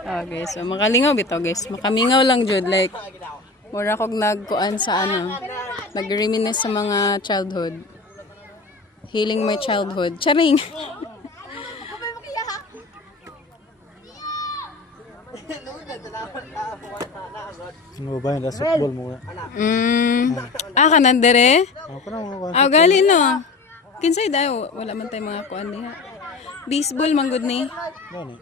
Okay, so makalingaw bitaw guys. Makamingaw lang jud like mura kog nagkuan sa ano. Nag-reminisce sa mga childhood. Healing my childhood. Charing. Ano ba yun? Softball mo. Kanan dere? Ako na mga Gali no. Kinsay daw wala man tay mga kuan diha. Baseball man gud ni. Gani.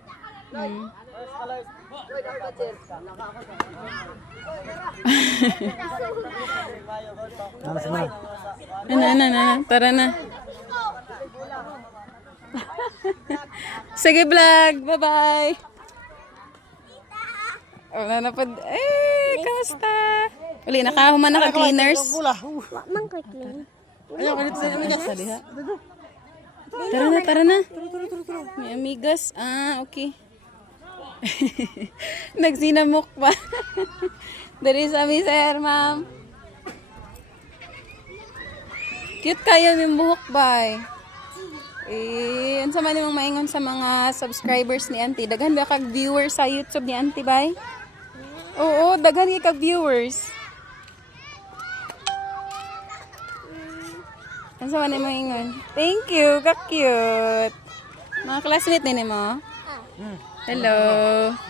Ano sa mga? Na. Tara na. Sige vlog. Bye-bye. Wala na po. Kamusta? Uli, nakahuman na ka-cleaners. Man kay clean. Ayaw, kanit sa amigas. Tara na. May amigas. Okay. Nagsinamok pa. Dari sa amin, sir, ma'am. Cute kayo yung buhok, bay. Ano sa man yung maingon sa mga subscribers ni Auntie? Daghan ba kag-viewers sa YouTube ni Auntie, bay? Oo, daghan kag-viewers. Ano sa man yung maingon? Thank you, ka-cute. Mga classmate din mo? Hello.